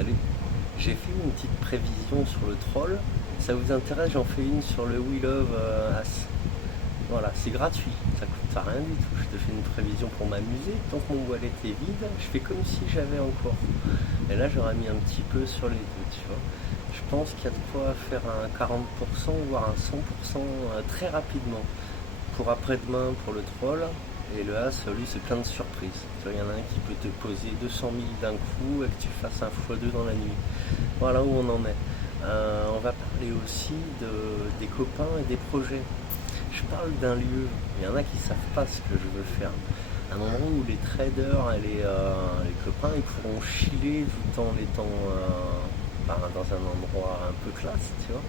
Salut. J'ai fait une petite prévision sur le troll. Ça vous intéresse? J'en fais une sur le We Love As. Voilà, c'est gratuit, ça coûte rien du tout. Je te fais une prévision pour m'amuser. Tant que mon wallet est vide, je fais comme si j'avais encore. Et là, j'aurais mis un petit peu sur les deux, tu vois. Je pense qu'il y a de quoi faire un 40%, voire un 100% très rapidement. Pour après-demain, pour le troll. Et le As, lui, c'est plein de surprises. Tu vois, il y en a un qui peut te poser 200 000 d'un coup et que tu fasses un x2 dans la nuit. Voilà où on en est. On va parler aussi des copains et des projets. Je parle d'un lieu, il y en a qui ne savent pas ce que je veux faire. Un endroit où les traders et les copains ils pourront chiller tout en étant dans un endroit un peu classe, tu vois,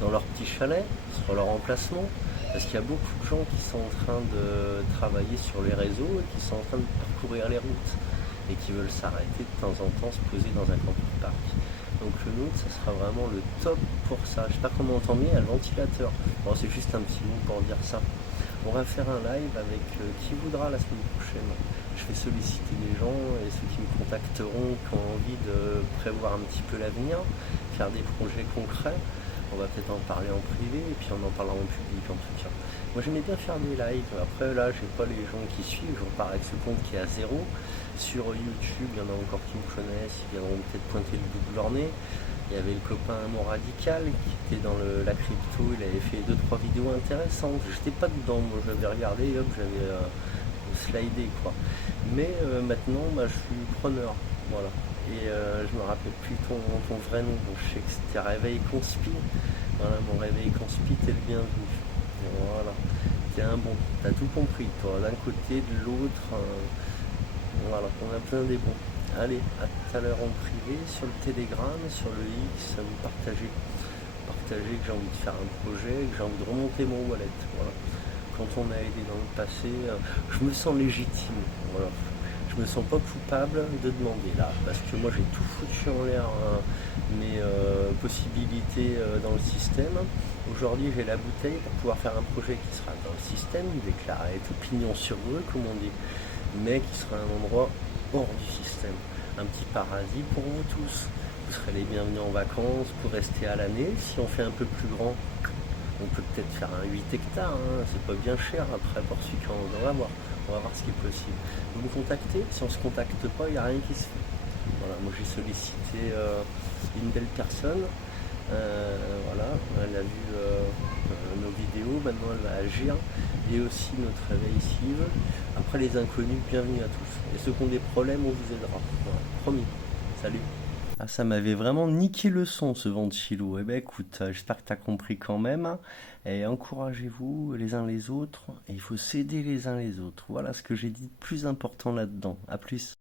dans leur petit chalet, sur leur emplacement. Parce qu'il y a beaucoup de gens qui sont en train de travailler sur les réseaux et qui sont en train de parcourir les routes et qui veulent s'arrêter de temps en temps, se poser dans un camping-parc. Donc le nôtre, ça sera vraiment le top pour ça. Je sais pas comment on entend bien, il y a le ventilateur. Bon, c'est juste un petit mot pour dire ça. On va faire un live avec qui voudra la semaine prochaine. Je vais solliciter les gens et ceux qui me contacteront, qui ont envie de prévoir un petit peu l'avenir, faire des projets concrets. On va peut-être en parler en privé et puis on en parlera en public en tout cas. Moi j'aimais bien faire des lives. Après là, j'ai pas les gens qui suivent. Je repars avec ce compte qui est à zéro. Sur YouTube, il y en a encore qui me connaissent. Ils viendront peut-être pointer le bout de leur nez. Il y avait le copain Mon Radical qui était dans la crypto. Il avait fait deux trois vidéos intéressantes. J'étais pas dedans. Moi j'avais regardé, hop, j'avais slidé quoi. Mais maintenant, bah, je suis preneur. Voilà. Et je me rappelle plus ton vrai nom. Donc, je sais que c'était Réveil Conspi. Voilà, mon Réveil Conspi, t'es le bienvenu. Voilà. T'es un bon. T'as tout compris, toi. D'un côté, de l'autre. Voilà, on a plein des bons. Allez, à tout à l'heure en privé, sur le Telegram, sur le X, vous partagez. Partagez que j'ai envie de faire un projet, que j'ai envie de remonter mon wallet. Voilà. Quand on a aidé dans le passé, je me sens légitime. Voilà. Je me sens pas coupable de demander là, parce que moi j'ai tout foutu en l'air, mes possibilités dans le système. Aujourd'hui j'ai la bouteille pour pouvoir faire un projet qui sera dans le système, déclaré tout pignon sur rue, comme on dit, mais qui sera un endroit hors du système. Un petit paradis pour vous tous. Vous serez les bienvenus en vacances pour rester à l'année. Si on fait un peu plus grand, on peut peut-être faire un 8 hectares, hein. C'est pas bien cher après pour celui qu'on va voir. On va voir ce qui est possible. Vous me contactez, si on se contacte pas, il n'y a rien qui se fait. Voilà, moi j'ai sollicité une belle personne. Voilà, elle a vu nos vidéos, maintenant elle va agir. Et aussi notre réveil Steve. Après les inconnus, bienvenue à tous. Et ceux qui ont des problèmes, on vous aidera. Voilà, promis. Salut. Ah, ça m'avait vraiment niqué le son ce Ventillo. Eh ben écoute, j'espère que t'as compris quand même. Et encouragez-vous les uns les autres. Et il faut s'aider les uns les autres. Voilà ce que j'ai dit de plus important là-dedans. À plus.